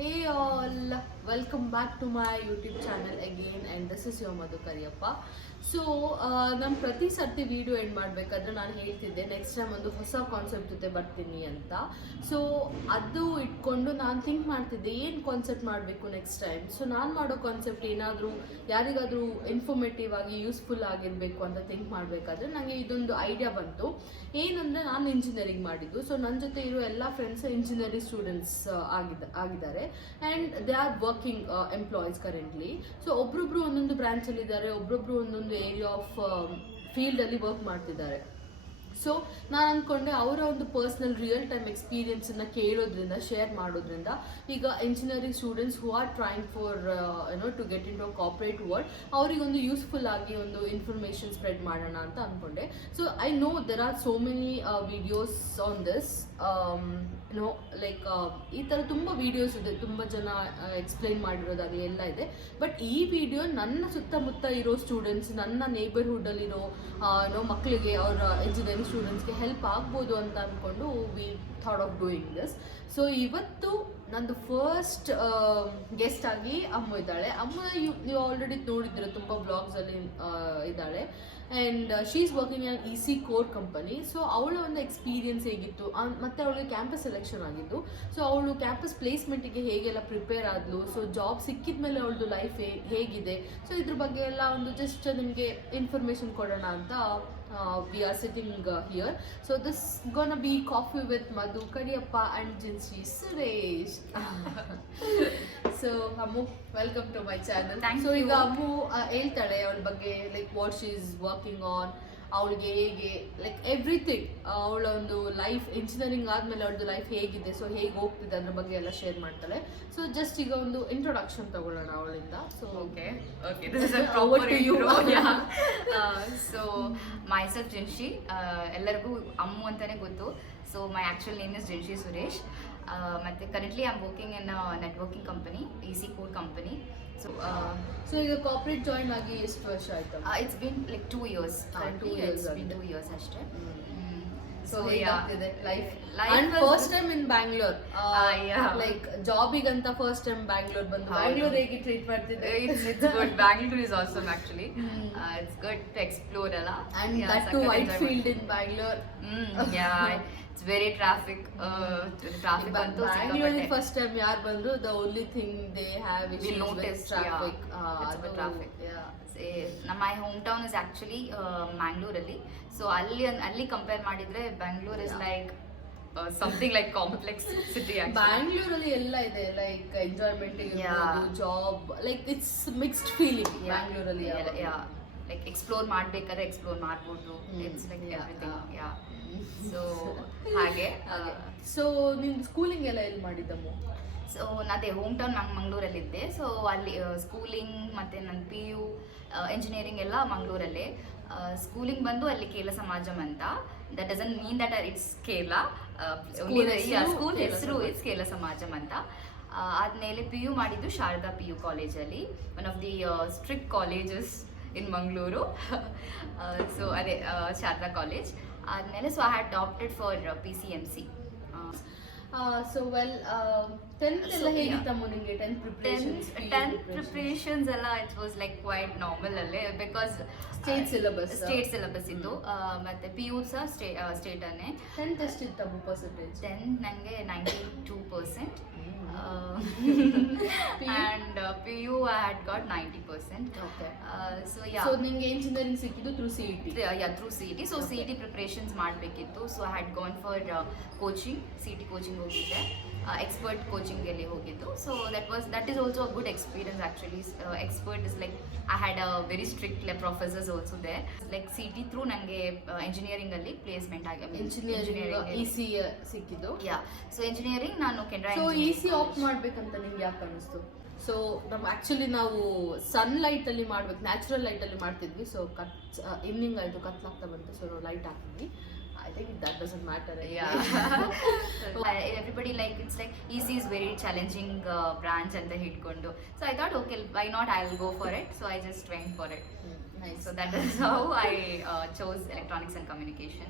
Hey all, welcome back to my YouTube channel again, and this is your MADHU KARIYAPPA. So ನಾನು ಪ್ರತಿ ಸರ್ತಿ video end ಮಾಡಬೇಕಾದ್ರೆ ನಾನು ಹೇಳ್ತಿದ್ದೆ ನೆಕ್ಸ್ಟ್ ಟೈಮ್ ಒಂದು ಹೊಸ ಕಾನ್ಸೆಪ್ಟ್ ಜೊತೆ ಬರ್ತೀನಿ ಅಂತ. ಸೊ ಅದು ಇಟ್ಕೊಂಡು ನಾನು ಥಿಂಕ್ ಮಾಡ್ತಿದ್ದೆ ಏನು ಕಾನ್ಸೆಪ್ಟ್ ಮಾಡಬೇಕು ನೆಕ್ಸ್ಟ್ ಟೈಮ್. ಸೊ ನಾನು ಮಾಡೋ ಕಾನ್ಸೆಪ್ಟ್ ಏನಾದರೂ ಯಾರಿಗಾದರೂ ಇನ್ಫಾರ್ಮೇಟಿವ್ ಆಗಿ ಯೂಸ್ಫುಲ್ ಆಗಿರಬೇಕು ಅಂತ ಥಿಂಕ್ ಮಾಡಬೇಕಾದ್ರೆ ನನಗೆ ಇದೊಂದು ಐಡಿಯಾ ಬಂತು. ಏನಂದರೆ ನಾನು ಇಂಜಿನಿಯರಿಂಗ್ ಮಾಡಿದ್ದು. ಸೊ ನನ್ನ ಜೊತೆ ಇರೋ ಎಲ್ಲ ಫ್ರೆಂಡ್ಸ್ ಇಂಜಿನಿಯರಿಂಗ್ ಸ್ಟೂಡೆಂಟ್ಸ್ ಆಗಿದ್ದಾರೆ and they are working employees currently. So ಒಬ್ರೊಬ್ರು ಒಂದೊಂದು ಬ್ರಾಂಚಲ್ಲಿ ಇದ್ದಾರೆ, ಒಬ್ರೊಬ್ರು ಒಂದೊಂದು ಏರಿಯಾ ಆಫ್ ಫೀಲ್ಡಲ್ಲಿ ವರ್ಕ್ ಮಾಡ್ತಿದ್ದಾರೆ. ಸೊ ನಾನು ಅಂದ್ಕೊಂಡೆ ಅವರ ಒಂದು ಪರ್ಸ್ನಲ್ ರಿಯಲ್ ಟೈಮ್ ಎಕ್ಸ್ಪೀರಿಯನ್ಸನ್ನು ಕೇಳೋದ್ರಿಂದ, ಶೇರ್ ಮಾಡೋದ್ರಿಂದ ಈಗ engineering students who are trying for to get in to corporate world ಅವರಿಗೊಂದು ಯೂಸ್ಫುಲ್ ಆಗಿ ಒಂದು ಇನ್ಫಾರ್ಮೇಷನ್ ಸ್ಪ್ರೆಡ್ ಮಾಡೋಣ ಅಂತ ಅಂದ್ಕೊಂಡೆ. So I know there are so many videos on this, like ಈ ಥರ ತುಂಬ ವೀಡಿಯೋಸ್ ಇದೆ, ತುಂಬ ಜನ ಎಕ್ಸ್ಪ್ಲೈನ್ ಮಾಡಿರೋದಾಗಲಿ ಎಲ್ಲ ಇದೆ. ಬಟ್ ಈ ವಿಡಿಯೋ ನನ್ನ ಸುತ್ತಮುತ್ತ ಇರೋ ಸ್ಟೂಡೆಂಟ್ಸ್, ನನ್ನ ನೇಬರ್ಹುಡ್ಡಲ್ಲಿರೋ ಮಕ್ಕಳಿಗೆ, ಅವರ ಇಂಜಿನಿಯರಿಂಗ್ ಸ್ಟೂಡೆಂಟ್ಸ್ಗೆ ಹೆಲ್ಪ್ ಆಗ್ಬೋದು ಅಂತ ಅಂದ್ಕೊಂಡು we thought of doing this. So ಇವತ್ತು ನಂದು ಫಸ್ಟ್ ಗೆಸ್ಟ್ ಆಗಿ ಅಮ್ಮ ಇದ್ದಾಳೆ. ಅಮ್ಮ ನೀವು ಆಲ್ರೆಡಿ ನೋಡಿದ್ದೀರ, ತುಂಬ ಬ್ಲಾಗ್ಸಲ್ಲಿ ಇದ್ದಾಳೆ. And she is working on E C core company. So ಅವಳ ಒಂದು ಎಕ್ಸ್ಪೀರಿಯನ್ಸ್ ಹೇಗಿತ್ತು, ಮತ್ತು ಅವಳಿಗೆ ಕ್ಯಾಂಪಸ್ ಸೆಲೆಕ್ಷನ್ ಆಗಿದ್ದು. ಸೊ ಅವಳು ಕ್ಯಾಂಪಸ್ ಪ್ಲೇಸ್ಮೆಂಟಿಗೆ ಹೇಗೆಲ್ಲ ಪ್ರಿಪೇರ್ ಆದಳು, ಸೊ ಜಾಬ್ ಸಿಕ್ಕಿದ ಮೇಲೆ ಅವಳದು ಲೈಫ್ ಹೇಗಿದೆ, ಸೊ ಇದ್ರ ಬಗ್ಗೆ ಎಲ್ಲ ಒಂದು ಜಸ್ಟ್ ನಿಮಗೆ ಇನ್ಫಾರ್ಮೇಷನ್ ಕೊಡೋಣ ಅಂತ we are sitting here. So this gonna be coffee with MADHU KARIYAPPA and JINSHI Suresh. So Ammu, welcome to my channel. Thank so you. ಈಗ ಅಮ್ಮು ಹೇಳ್ತಾಳೆ ಅವಳ ಬಗ್ಗೆ, like what she is working on, ಅವಳಿಗೆ ಹೇಗೆ like everything, ಅವಳ ಒಂದು life engineering ಆದಮೇಲೆ ಅವಳದು ಲೈಫ್ ಹೇಗಿದೆ, ಸೊ ಹೇಗೆ ಹೋಗ್ತಿದೆ ಅದ್ರ ಬಗ್ಗೆ ಎಲ್ಲ ಶೇರ್ ಮಾಡ್ತಾಳೆ. ಸೊ ಜಸ್ಟ್ ಈಗ ಒಂದು ಇಂಟ್ರೊಡಕ್ಷನ್ ತಗೊಳ್ಳೋಣ ಅವಳಿಂದ. So Okay, this is a proper intro. So myself JINSHI, ಎಲ್ಲರಿಗೂ ಅಮ್ಮು ಅಂತಾನೆ ಗೊತ್ತು. So my actual name is JINSHI Suresh. ಮತ್ತೆ currently I'm working in a networking company, EC core company. So ಈಗ corporate join ಆಗಿ ಎಷ್ಟು ವರ್ಷ ಆಯ್ತು? It's been like 2 years. Currently 2 years. It's been ಆಗಿದೆ. 2 years ಅಷ್ಟೇ. ಸೊ ಹೇಗಾಗ್ತಿದೆ life? Life and was- first time in Bangalore, yeah. Like ಜಾಬಿಗಂತ first time Bangalore ಬಂದು ಹೌದು. ಬ್ಯಾಂಗ್ಳೂರ್ ಹೇಗೆ ಟ್ರೀಟ್ ಮಾಡ್ತಿದ್ದೆ? It's good. Bangalore is awesome actually. It's good to explore ಅಲ್ಲ. And Yeah, that too second white enjoyment. field in Bangalore. Yeah, it's very traffic. Traffic ಅಂತೂ Bangalore ಸಿಕ್ಕಾಪಟ್ಟೆ. First time ಯಾರು ಬಂದ್ರು the only thing they have is We noticed, traffic. it's a bit traffic. My hometown is actually Mangalore ಅಲ್ಲಿ. So ಅಲ್ಲಿ compare ಮಾಡಿದ್ರೆ Bangalore is like something like complex city actually. Bangalore ಅಲ್ಲಿ ಎಲ್ಲ ಇದೆ, like enjoyment ಇರ್ಬೋದು, Yeah. Job, like it's mixed feeling Yeah. Bangalore ಅಲ್ಲಿ. Yeah, like explore ಮಾಡ್ಬೇಕಾದ್ರೆ explore ಮಾಡ್ಬೋದು. It's like everything. Yeah. So ಹಾಗೆ. ಸೊ ನಿನ್ ಸ್ಕೂಲಿಂಗ್ ಎಲ್ಲ ಎಲ್ಲಿ ಮಾಡಿದ್ದಮ್ಮ? ಸೊ ಅದೇ ಹೋಮ್ ಟೌನ್ ಮಂಗಳೂರಲ್ಲಿದ್ದೆ. ಸೊ ಅಲ್ಲಿ ಸ್ಕೂಲಿಂಗ್ ಮತ್ತು ನನ್ನ PU ಇಂಜಿನಿಯರಿಂಗ್ ಎಲ್ಲ ಮಂಗಳೂರಲ್ಲೇ. ಸ್ಕೂಲಿಂಗ್ ಬಂದು ಅಲ್ಲಿ ಕೇರಳ ಸಮಾಜಂ ಅಂತ. That doesn't mean that it's Kerala. School ಹೆಸರು ಇಟ್ಸ್ ಕೇರಳ ಸಮಾಜಂ ಅಂತ. ಆದಮೇಲೆ PU ಮಾಡಿದ್ದು ಶಾರದಾ PU ಕಾಲೇಜಲ್ಲಿ, one of the strict colleges in Mangaluru. So ಅದೇ ಶಾರದಾ ಕಾಲೇಜ್. ಆದಮೇಲೆ so I had opted for PCMC. So well 10th ಎಲ್ಲ ಹೇಗಿತ್ತಮ್ಮ ನಿಮಗೆ? 10th ಪ್ರಿಪರೇಷನ್ಸ್ ಎಲ್ಲ it was like quite normal ಅಲ್ಲೇ, ಬಿಕಾಸ್ ಸ್ಟೇಟ್ ಸಿಲೆಬಸ್ ಇದ್ದು. ಮತ್ತೆ PU ಸಹ ಸ್ಟೇಟ್ ಅನ್ನೇ. 10th ಎಷ್ಟಿತ್ತಮ್ಮ percentage? 10th ನನಗೆ 92%. And PU I had got 90%. Okay. So yeah. So ನಿಮಗೆ ಇಂಜಿನಿಯರಿಂಗ್ ಸಿಕ್ಕಿದ್ದು through CET? Yeah, through CET. So Okay. CET preparations ಮಾಡಬೇಕಿತ್ತು. So I had gone for coaching, CET coaching ಹೋಗಿದ್ದೆ. Expert coaching ಗೆಲ್ಲಿ ಹೋಗಿದ್ದು. So that is also a good experience actually. Expert is like I had a very strict professors also there. Like CET through ನನಗೆ engineering ಅಲ್ಲಿ placement ಆಗಿ engineering EC ಸಿಕ್ಕಿದ್ದು. Yeah. So engineering ನಾನು Canara. So EC apt ಮಾಡ್ಬೇಕಂತ ನಿಮ್ಗೆ ಯಾಕೆ ಅನಿಸ್ತು? So ನಮ್ಮ ಆ್ಯಕ್ಚುಲಿ ನಾವು ಸನ್ಲೈಟ್ ಅಲ್ಲಿ ಮಾಡ್ಬೇಕು, ನ್ಯಾಚುರಲ್ ಲೈಟ್ ಅಲ್ಲಿ ಮಾಡ್ತಿದ್ವಿ. ಸೊ ಈವ್ನಿಂಗ್ ಆಯಿತು, ಕತ್ಲಾಗ್ತಾ ಬಂತು, ಸೊ ನಾವು ಲೈಟ್ ಹಾಕಿದ್ವಿ. I think that doesn't matter. Yeah. Everybody like it's like EC is very challenging branch ಅಂತ ಹಿಡ್ಕೊಂಡು. So I thought okay, why not, I'll go for it. So I just went for it. Nice. So that is how I chose electronics and communication.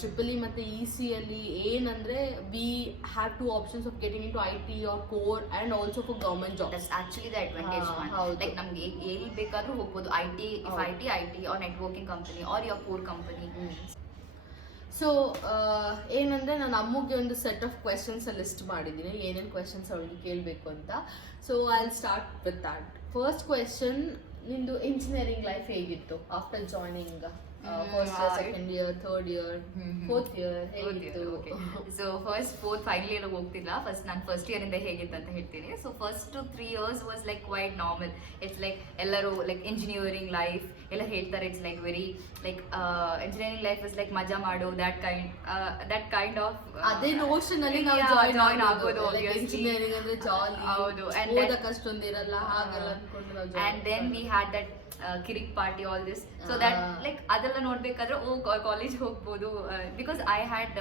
Triple E ಮತ್ತು E C ಅಲ್ಲಿ ಏನಂದ್ರೆ we have two options of getting into I T or core and also for government job. That's actually the advantage one. Like ನಮ್ಗೆ ಎಲ್ಲಿ ಬೇಕಾದ್ರೂ ಹೋಗ್ಬೋದು. I T or networking company or your core company. So ಏನಂದರೆ ನಾನು ಅಮ್ಮಗೆ ಒಂದು set of questions list ಮಾಡಿದ್ದೀನಿ, ಏನೇನು ಕ್ವೆಶನ್ಸ್ ಅವಳಿಗೆ ಕೇಳಬೇಕು ಅಂತ. So I will start with that. First question, ನಿಂದು ಇಂಜಿನಿಯರಿಂಗ್ ಲೈಫ್ ಹೇಗಿತ್ತು after joining? First year, second year, third year, fourth year ಹೇಗಿತ್ತು? ಸೊ ಫೋರ್ತ್ ಫೈನಲ್ ಇಯರ್ ಹೋಗ್ತಿಲ್ಲ. ನಾನು ಫಸ್ಟ್ ಇಯರ್ ಇಂದ ಹೇಗಿತ್ತು ಅಂತ ಹೇಳ್ತೀನಿ. So first 3 years was like quite normal. It's like ಎಲ್ಲರೂ ಲೈಕ್ ಇಂಜಿನಿಯರಿಂಗ್ ಲೈಫ್ ಎಲ್ಲ ಹೇಳ್ತಾರೆ. It's like very like engineering life is like ಮಜಾ ಮಾಡೋ ದಟ್ ಕೈಂಡ್ ಆಫ್ ಅದೇ ನೋಷನ್ ಅಲ್ಲಿ ನಾವು ಜಾಯಿನ್ ಆಗೋದು. ಇಂಜಿನಿಯರಿಂಗ್ ಅಂದ್ರೆ ಜಾಲಿ, ಹೌದು, ಓದಕ್ಕೆ ಅಷ್ಟೊಂದು ಇರಲ್ಲ ಹಾಗೆಲ್ಲ ಅನ್ಕೊಂಡು ನಾವು join. And then we had that Kirik Party, all this. So that like ಅದೆಲ್ಲ ನೋಡ್ಬೇಕಾದ್ರೆ ಕಾಲೇಜ್ ಹೋಗ್ಬೋದು. Because I had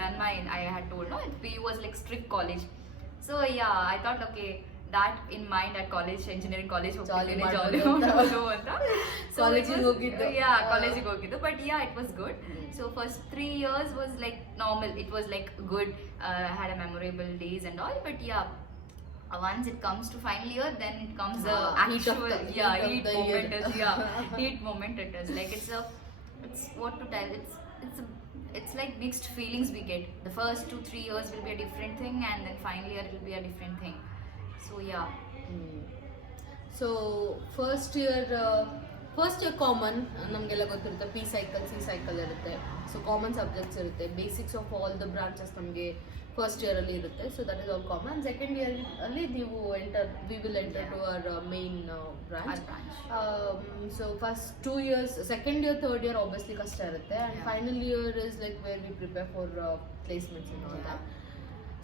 done I had told no PU was like strict college. So I thought okay that in mind at college, engineering college ಹೋಗ್ತಿದ್ದೀನಿ, ಜಾಲಿ ಮಾಡ್ಬೋದು ಅಂತ. So ಕಾಲೇಜಿಗೆ ಹೋಗಿದ್ದು. But it was good. So first 3 years was like normal. It was like good, had a memorable days and all. But once it comes to final year, then it comes the actual heat moment. It is like it's what to tell. It's like mixed feelings we get. The first 2-3 years will be a different thing, and then final year will be a different thing. So so first year common, ನಮಗೆಲ್ಲ ಗೊತ್ತಿರುತ್ತೆ. P cycle, C cycle ಇರುತ್ತೆ. So common subjects ಇರುತ್ತೆ. Basics of all the branches ನಮಗೆ first year ಅಲ್ಲಿ ಇರುತ್ತೆ. So that is all common. Second year ಅಲ್ಲಿ ನೀವು we will enter to our main branch. So first 2 years, second year, third year obviously ಕಷ್ಟ ಇರುತ್ತೆ. And final year is like where we prepare for placements in all that.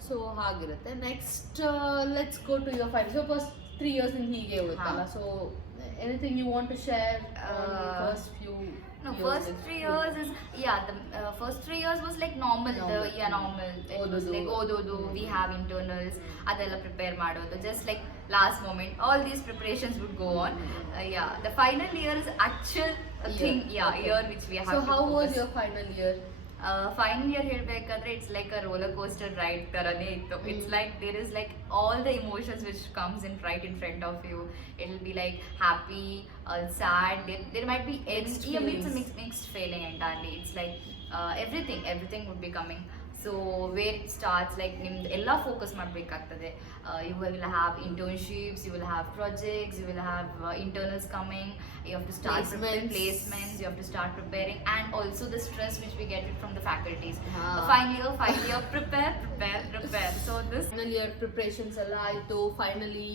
So ಹಾಗಿರುತ್ತೆ. Next let's go to your final. So first 3 years in ಹೀಗೆ ಹೋಗುತ್ತಲ್ಲ. So anything you want to share first few? No, first 3 years is the first 3 years was like normal. Normal. It was like ododu, we have internals, adella prepare madodu, just like last moment all these preparations would go on. The final year is actual thing, year which we have. So how was your final year? Final year ಹೇಳ್ಬೇಕಾದ್ರೆ it's like a roller coaster ride ತರನೇ ಇತ್ತು. It's like there is like all the emotions which comes in right in front of you. It'll be like happy, sad, there might be it's a mixed feeling entirely. It's like everything would be coming. So where it starts, like ನಿಮ್ದು ಎಲ್ಲ focus ಮಾಡಬೇಕಾಗ್ತದೆ. You will have internships, you will have projects, you will have internals coming, you have to start placements, you have to start preparing, and also the stress which we get it from the faculties. Final year prepare. So this final year preparations ಎಲ್ಲ ಆಯಿತು. Finally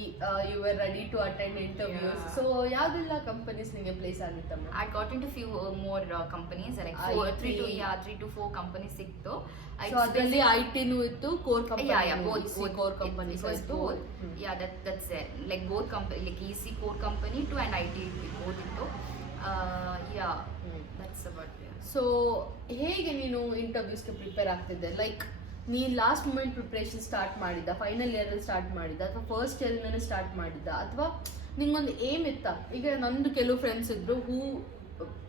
you were ready to attend interviews. So ಯಾವ್ದೆಲ್ಲ companies ನಿಮಗೆ place ಆಗಿತ್ತಮ್ಮ? I got into few more companies, like 3 to 4 companies ಸಿಕ್ತು. So ಅದರಲ್ಲಿ IT-ನೂ ಇತ್ತು, core company. both core companies ಇತ್ತು. That's it. Like both company, like EC core company too and IT both ಇತ್ತು. That's about it. So ಹೇಗೆ ನೀನು ಇಂಟರ್ವ್ಯೂಸ್ಗೆ prepare ಆಗ್ತಿದ್ದೆ? Like ನೀ last moment preparation start ಮಾಡಿದ್ದ, final ಇಯರಲ್ಲಿ start ಮಾಡಿದ್ದ, ಅಥವಾ ಫಸ್ಟ್ ಇಯರ್ನೇ ಸ್ಟಾರ್ಟ್ ಮಾಡಿದ್ದ, ಅಥವಾ ನಿಂಗೊಂದು ಏಮ್ ಇತ್ತಾ? ಈಗ ನಂದು ಕೆಲವು ಫ್ರೆಂಡ್ಸ್ ಇದ್ರು ಹೂ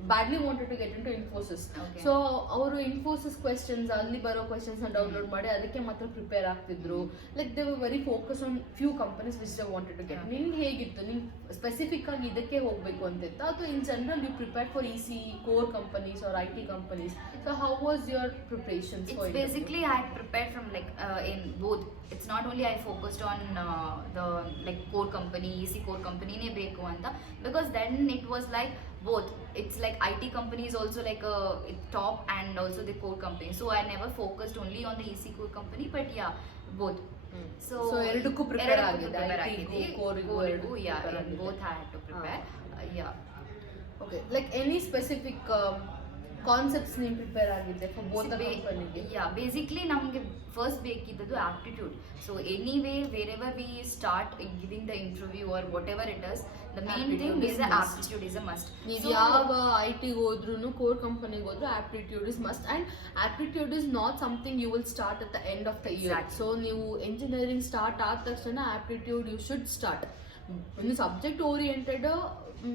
badly wanted to get into Infosys. So ಅವರು Infosys questions, ಅಲ್ಲಿ ಬರೋ questions ನ ಡೌನ್ಲೋಡ್ ಮಾಡಿ ಅದಕ್ಕೆ ಮಾತ್ರ ಪ್ರಿಪೇರ್ ಆಗ್ತಿದ್ರು. Like they were very focus on few companies which they wanted to get. ನಿನ್ಗೆ ಹೇಗಿತ್ತು? ನಿಂಗೆ ಸ್ಪೆಸಿಫಿಕ್ ಆಗಿ ಇದಕ್ಕೆ ಹೋಗಬೇಕು ಅಂತಿತ್ತ, ಅಥವಾ in general you prepare for EC core companies or IT companies? So how was your preparations for it? Basically I had prepared from like in both. It's not only I focused on the like core company, EC core company ne beku anta, because then it was like both. It's like IT company is also like a top and also the core company. So I never focused only on the EC core company, but both. So ಎರಡಕ್ಕೂ prepare ಆಗಿದೆ. IT core both I had to prepare. Okay, like any specific concepts ನೀವು prepare ಆಗಿದ್ದೆ for both the ಕಂಪನಿಗೆ? Basically ನಮಗೆ first ಬೇಕಿದ್ದದ್ದು aptitude. So anyway wherever we start giving the interview or whatever it is, the main thing is aptitude is a must. ನೀವು ಯಾವ IT ಹೋದ್ರೂ core ಕಂಪನಿಗೆ ಹೋದ್ರೂ aptitude is must. And aptitude is not something you will start at the end of the year. So ನೀವು engineering start ಆದ ತಕ್ಷಣ aptitude you should start. ಇನ್ನು subject oriented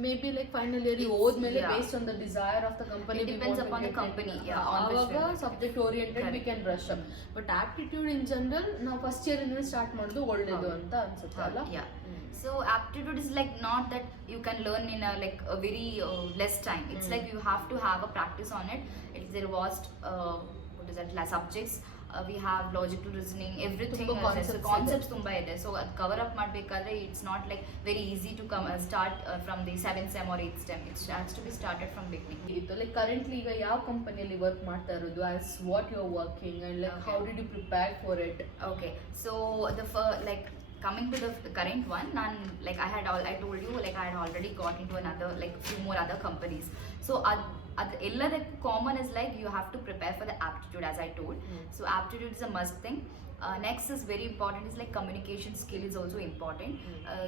may be like final year ಹೋದ್ಮೇಲೆ Yeah. Based on the desire of the company It depends upon the company, yeah, on which ಆವಾಗ level. Subject oriented we can brush up but aptitude in general ನಾವು first year ಇಂದ start ಮಾಡೋದು ಒಳ್ಳೇದು ಅಂತ ಅನ್ಸುತ್ತೆ ಅಲ್ಲ. Yeah. So aptitude is like not that you can learn in a very less time. It's like you have to have a practice on it. It's there vast what is that subjects. We have logical reasoning, everything. So concepts tumba ide. So cover up madbekadre it's not like very easy to come start from the 7th sem or 8th sem. It has to be started from beginning. Like currently ಈಗ ಯಾವ ಕಂಪನಿಯಲ್ಲಿ work ಮಾಡ್ತಾ ಇರೋದು, as what you are working and like how did you prepare for it? Okay, so like coming to the current one, like I told you, like I had already got into another like few more other companies. So elladakku common is like you have to prepare for the aptitude, as I told. So aptitude is a must thing. Next is very important is like communication skill is also important.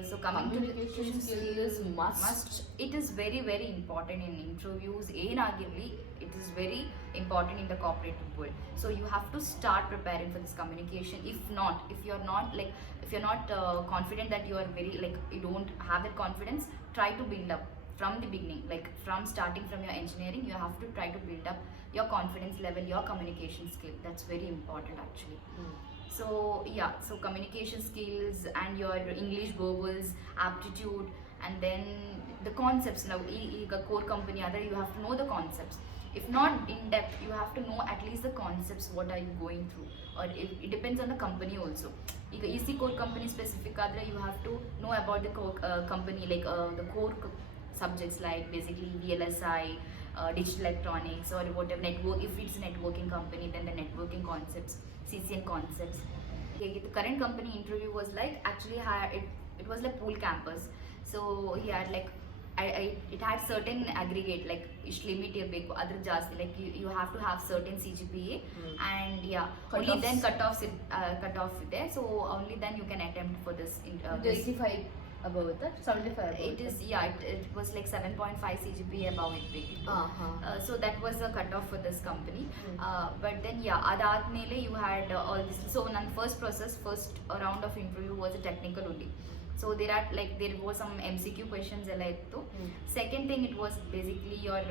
So coming Communication skill is must. It is very very important in interviews. ಏನಾಗಿರಲಿ it is very important in the corporate world. So you have to start preparing for this communication. If you're not confident that you are very like you don't have that confidence, try to build up from the beginning, like from starting from your engineering. You have to try to build up your confidence level, your communication skill. That's very important actually. So yeah, so communication skills and your English verbals, aptitude, and then the concepts. Now a core company other you have to know the concepts. If not in depth, you have to know at least the concepts, what are you going through, or it depends on the company also. If EC core company specific adre you have to know about the core company, like the core subjects like basically VLSI, digital electronics, or whatever network. If it's a networking company, then the networking concepts, CCN concepts. Okay, the current company interview was like actually it was like pool campus. So he had like it had certain aggregate like ish limit irbeku adra jaasti like you have to have certain CGPA and yeah only then cut off there. So only then you can attempt for this 85 above it, 75 above it is it was like 7.5 CGPA above it ಬೇಕಿತ್ತು. So that was a cutoff for this company. But then ಅದಾದ್ಮೇಲೆ you had all this. So ನನ್ನ first round of interview was a technical only. So there was some MCQ questions ಎಲ್ಲ ಇತ್ತು. Second thing, it was basically your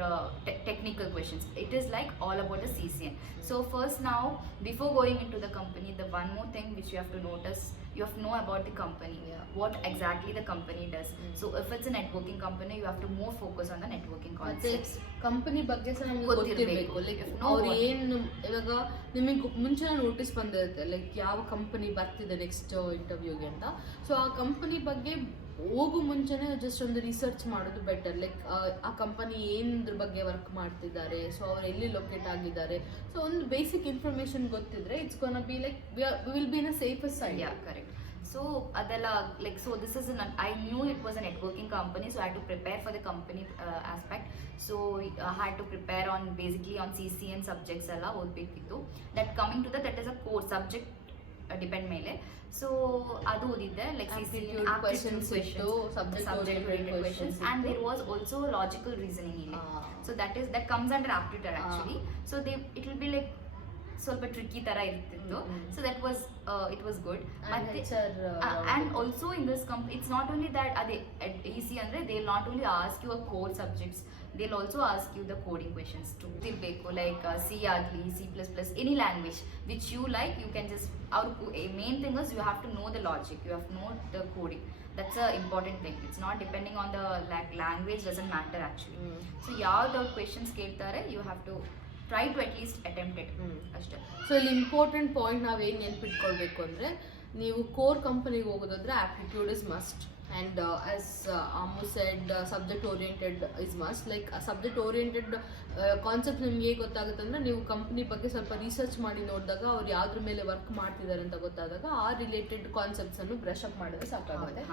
technical questions. It is like all about the CCN. So first now, before going into the company, the one more thing which you have to notice, you have to know about the company, what exactly the company does. So if it's a networking company, you have to more focus on the networking concepts. Company ಬಗ್ಗೆ ಸಹ ನಮ್ಗೆ ಗೊತ್ತಿರಬೇಕು. Like ಅವ್ರು ಏನು ಇವಾಗ ನಿಮಗೆ ಮುಂಚೆ notice ಬಂದಿರುತ್ತೆ ಲೈಕ್ ಯಾವ ಕಂಪನಿ ಬರ್ತಿದೆ ನೆಕ್ಸ್ಟ್ ಇಂಟರ್ವ್ಯೂಗೆ ಅಂತ. ಸೊ ಆ ಕಂಪನಿ ಬಗ್ಗೆ ಹೋಗೋ ಮುಂಚೆನೇ ಜಸ್ಟ್ ಒಂದು ರಿಸರ್ಚ್ ಮಾಡೋದು ಬೆಟರ್. ಲೈಕ್ ಆ ಕಂಪನಿ ಏನದ್ರ ಬಗ್ಗೆ ವರ್ಕ್ ಮಾಡ್ತಿದ್ದಾರೆ, ಸೊ ಅವ್ರು ಎಲ್ಲಿ ಲೊಕೇಟ್ ಆಗಿದ್ದಾರೆ, ಸೊ ಒಂದು ಬೇಸಿಕ್ ಇನ್ಫಾರ್ಮೇಶನ್ ಗೊತ್ತಿದ್ರೆ it's gonna be like we will be in a safest side. Correct. So adala like so this is I knew it was a networking company, so I had to prepare for the company aspect. So I had to prepare on basically on CCN subjects alla odbekittu. That coming to that is a core subject depend ಮೇಲೆ. So adu odidde like aptitude questions subject oriented questions and there was also logical reasoning in it. So that comes under aptitude actually. So it will be like ಸ್ವಲ್ಪ tricky ತರ ಇರ್ತಿತ್ತು. So that was it was good. And also in this company it's not only that ಅದೇ easy ಅಂದ್ರೆ they'll not only ask you a core subjects, they'll also ask you the coding questions too. ಇರಬೇಕು like C agli, C++, any language which you like, you can just main thing is you have to know the logic, you have to know the coding. That's a important thing. It's not depending on the language, doesn't matter actually. So ಯಾವ್ದು questions ಕೇಳ್ತಾರೆ you have to try to at least attempt it ಅಷ್ಟೇ. So ಇಲ್ಲಿ important point ನಾವೇನು ನೆನ್ಪಿಟ್ಕೊಳ್ಬೇಕು ಅಂದರೆ, ನೀವು core ಕಂಪನಿಗೆ ಹೋಗೋದಾದ್ರೆ aptitude is must. And as Ammu shed subject oriented is must. Like subject oriented concept ನಿಮ್ಗೆ ಹೇಗೆ ಗೊತ್ತಾಗುತ್ತೆ ಅಂದರೆ, ನೀವು ಕಂಪ್ನಿ ಬಗ್ಗೆ ಸ್ವಲ್ಪ ರಿಸರ್ಚ್ ಮಾಡಿ ನೋಡಿದಾಗ ಅವ್ರು ಯಾವ್ದ್ರ ಮೇಲೆ ವರ್ಕ್ ಮಾಡ್ತಿದ್ದಾರೆ ಅಂತ ಗೊತ್ತಾದಾಗ ಆ ರಿಲೇಟೆಡ್ ಕಾನ್ಸೆಪ್ಟ್ಸನ್ನು ಬ್ರಷ್ ಅಪ್ ಮಾಡಿದ್ರೆ ಸಾಕಾಗುತ್ತೆ.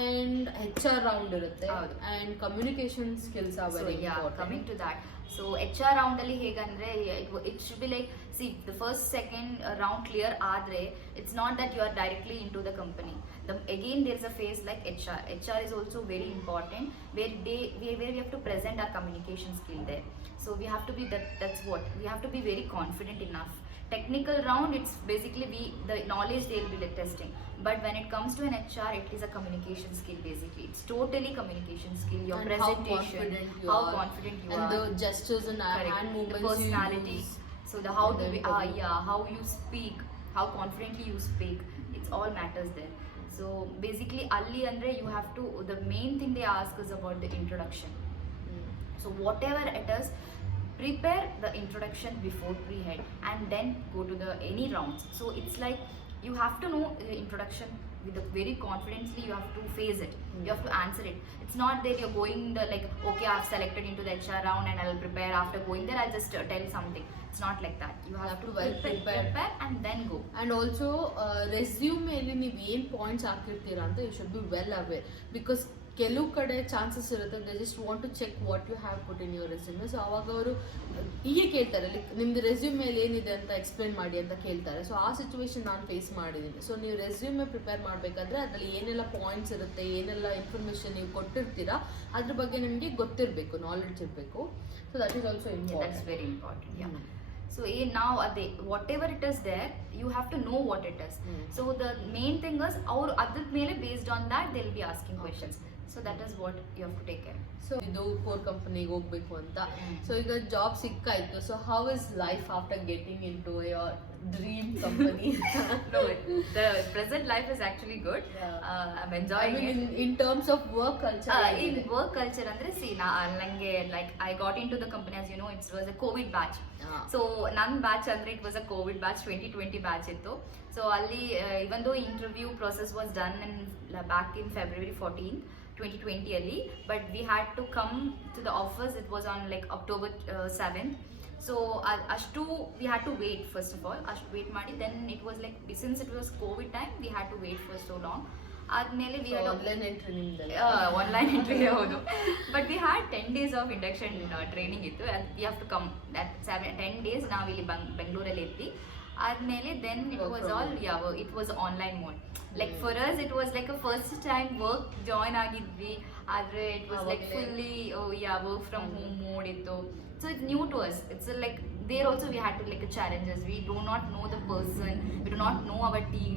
ಆ್ಯಂಡ್ HR ರೌಂಡ್ ಇರುತ್ತೆ and communication skills are very important. Coming to that, so HR round ಅಲ್ಲಿ ಹೇಗಂದ್ರೆ it should be like see the first second round clear ಆದ್ರೆ it's not that you are directly into the company. Again there is a phase like HR is also very important where we have to present our communication skill there. So we have to be that's what we have to be very confident enough technical round, it's basically the knowledge they'll be like testing. But when it comes to an HR, it is a communication skill basically. It's totally communication skill. Your And presentation, how are, confident you and are, the gestures and correct, hand the movements personality. you use. So the how do we, interview. how you speak, how confidently you speak, it's all matters there. So basically, Ali andre you have to, the main thing they ask is about the introduction. So whatever it is, prepare the introduction before pre-head and then go to the any rounds. So it's like you have to know the introduction with a very confidently, you have to face it. You have to answer it. It's not that you're going the like, okay, I've selected into the HR round and I'll prepare. After going there, I'll just tell something. It's not like that. You have to well prepare and then go. And also resume ಅಲ್ಲಿ ನೀವು ಏನು points ಹಾಕಿರ್ತೀರಾ ಅಂತ you should be well aware, because ಕೆಲವು ಕಡೆ chances ಇರುತ್ತೆ they just want to check what you have put in your resume. So ಅವಾಗ ಅವರು ಹೀಗೆ ಕೇಳ್ತಾರೆ, ಲೈಕ್ ನಿಮ್ದು ರೆಸ್ಯೂಮ್ ಮೇಲೆ ಏನಿದೆ ಅಂತ ಎಕ್ಸ್ಪ್ಲೇನ್ ಮಾಡಿ ಅಂತ ಕೇಳ್ತಾರೆ. ಸೊ ಆ ಸಿಚುವೇಶನ್ ನಾನು ಫೇಸ್ ಮಾಡಿದ್ದೀನಿ. ಸೊ ನೀವು ರೆಸ್ಯೂಮೆ ಪ್ರಿಪೇರ್ ಮಾಡಬೇಕಾದ್ರೆ ಅದರಲ್ಲಿ ಏನೆಲ್ಲ ಪಾಯಿಂಟ್ಸ್ ಇರುತ್ತೆ, ಏನೆಲ್ಲ ಇನ್ಫಾರ್ಮೇಷನ್ ನೀವು ಕೊಟ್ಟಿರ್ತೀರಾ ಅದ್ರ ಬಗ್ಗೆ ನಿಮಗೆ ಗೊತ್ತಿರಬೇಕು, ನಾಲೆಡ್ಜ್ ಇರಬೇಕು. So that is also important. That's very important. Yeah. So now whatever it is there, you have to know what it is. So the main thing is our adad mele based on that they'll be asking questions. So that is what you have to take care. So ಇದು core ಕಂಪನಿಗೆ ಹೋಗ್ಬೇಕು ಅಂತ. So ಈಗ job ಸಿಕ್ಕಾಯ್ತು. So how is life after getting into your dream company? No, the present life is actually good. I'm enjoying it. In terms of work culture, In work culture andre see nange like I got into the company, as you know, it was a COVID batch. So nan batch andre it was a COVID batch, 2020 batch ittu. So alli even though interview process was done back in February 14, 2020 alli, but we had to come to the office. It was on like October 7th. So ashtu we had to wait, first of all ashtu wait ಮಾಡಿ, then it was like since it was COVID time we had to wait for so long. ಆದ್ಮೇಲೆ we had online entry ನಿಮ್ದಲ್ಲ? online entry ಹೌದು. But we had 10 days of induction training ಇತ್ತು. We have to come that 10 days ನಾವು ಇಲ್ಲಿ ಬೆಂಗಳೂರಲ್ಲಿ ಇದ್ವಿ. ಆದ್ಮೇಲೆ then it was all it was online mode. Like for us it was like a first time work join ಆಗಿದ್ವಿ. ಆದ್ರೆ it was like fully work from home mode ಇತ್ತು. So it's new to us. It's like there also we had to like challenges. We do not know the person. We do not know our team.